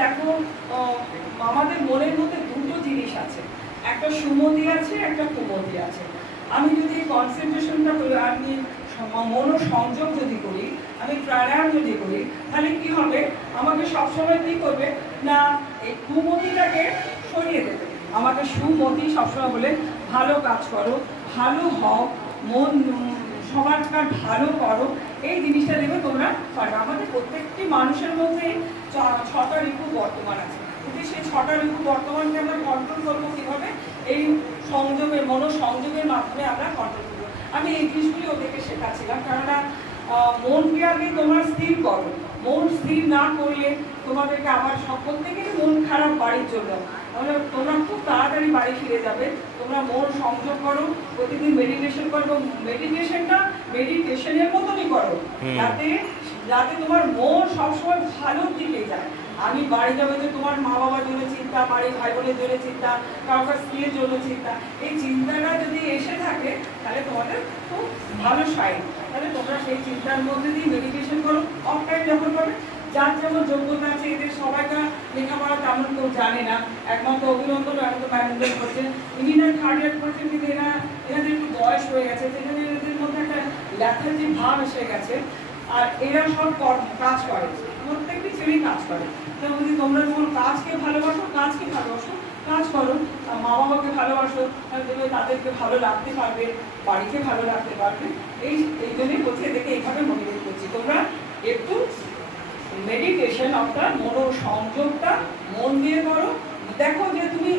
দেখো আমাদের মনের মধ্যে দুটো জিনিস আছে। একটা সুমতি আছে, একটা কুমতি আছে। আমি যদি কনসেন্ট্রেশনটা করি আমি মনোসংযোগ যদি করি, আমি প্রাণায়াম যদি করি, তাহলে কি হবে? আমাকে সবসময় কি করবে? না, এই কুমতিটাকে সরিয়ে দেবে। আমাকে সুমতি সবসময় বলে, ভালো কাজ করো, ভালো হও, মন সবারকার ভালো করো, এই জিনিসটা দেখবে তোমরা পারবে। আমাদের প্রত্যেকটি মানুষের মধ্যে ছটা ঋতু বর্তমান আছে। কিন্তু সেই ছটা ঋতু বর্তমানকে আমরা কন্ট্রোল করব কীভাবে? এই সংযোগের, মনোসংযোগের মাধ্যমে আমরা কন্ট্রোল করব। আমি এই জিনিসগুলি ওদেরকে শেখাচ্ছিলাম, কেননা মনকে আগে তোমরা স্থির করো। মন স্থির না করলে তোমাদেরকে আবার প্রত্যেকেরই মন খারাপ বাড়ির জন্য। তাহলে তোমরা খুব তাড়াতাড়ি বাড়ি ফিরে যাবে। তোমরা মন সংযোগ করো প্রতিদিন মেডিটেশন করব মেডিটেশনটা মেডিটেশনের মতনই করো। যাতে যাতে তোমার মন সবসময় ভালো দিকে যায়। আমি বাড়ি যাব যে তোমার মা বাবার জন্য চিন্তা বাড়ির ভাই বোনের জন্য চিন্তা কাউকে স্ত্রীর জন্য চিন্তা। এই চিন্তাটা যদি এসে থাকে তাহলে তোমাদের খুব ভালো সাইন। তাহলে তোমরা সেই চিন্তার মধ্যে দিয়ে মেডিটেশন করো। অফ টাইম যখন পাবে যার যেমন যোগ্যতা আছে এদের সবাইটা লেখাপড়া তেমন কেউ জানে না। একমাত্র অভিনন্দন একমাত্র ম্যানেজমেন্ট করছেন না থার্ড ইয়ার করছেন কিন্তু এরা এনাদের একটু বয়স হয়ে গেছে, সেখানে এদের মধ্যে একটা ল্যাথার্জি ভাব এসে গেছে, আর এরা সব কর- কাজ করে। প্রত্যেকটি ছেলেই কাজ করে। তো যদি তোমরা যখন কাজকে ভালোবাসো কাজকে ভালোবাসো, কাজ করো। মা বাবাকে ভালোবাসো, তাহলে তাদেরকে ভালো রাখতে পারবে বাড়িকে ভালো রাখতে পারবে। এই এই জন্যই বলছি, এদেরকে এইভাবে মোটিভেট করছি। তোমরা একটু মেডিটেশন অর্থাৎ মনোসংযোগটা মন দিয়ে করো। দেখো যে তুমি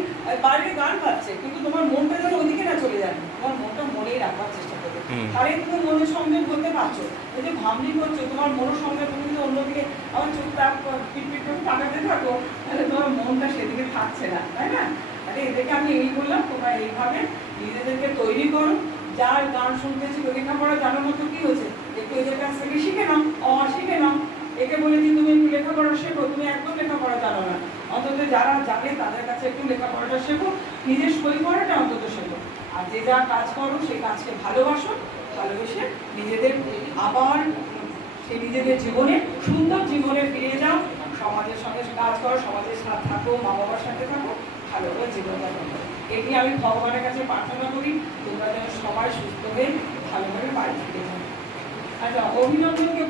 বাইরে গান পাচ্ছে কিন্তু তোমার মনটা যেন ওদিকে না চলে যায়। তোমার মনটা মনেই রাখবার চেষ্টা করবে। আরে তুমি মনের সংযোগ করতে পারছ এই যে ভাবনি করছ তোমার মনোসংযোগ তুমি যদি অন্যদিকে আমার চুপচাপ পিটপিট করে তাকাতে থাকো তাহলে তোমার মনটা সেদিকে থাকছে না তাই না? আরে এদেরকে আমি এই বললাম তোমরা এইভাবে নিজেদেরকে তৈরি করো। যার গান শুনতেছি লেখাপড়া জানার মতো কি হয়েছে? একটু এদের কাছ থেকে শিখে নাও একে বলেছি তুমি একটু লেখাপড়া শেখো তুমি একদম লেখাপড়া জানো না অন্তত যারা জানে তাদের কাছে একটু লেখাপড়াটা শেখো, নিজের সই করাটা অন্তত শেখো। আর যে যা কাজ করো সেই কাজকে ভালোবাসো, ভালোবেসে নিজেদের আবার সেই নিজেদের জীবনে, সুন্দর জীবনে ফিরে যাও, সমাজের সঙ্গে কাজ করো, সমাজের সাথে থাকো মা বাবার সাথে থাকো ভালোভাবে জীবনযাপন করো। এটি আমি ভগবানের কাছে প্রার্থনা করি, তোমরা যেন সবাই সুস্থ হয়ে ভালোভাবে বাড়ি ফিরে যাও। আচ্ছা অভিনন্দনকে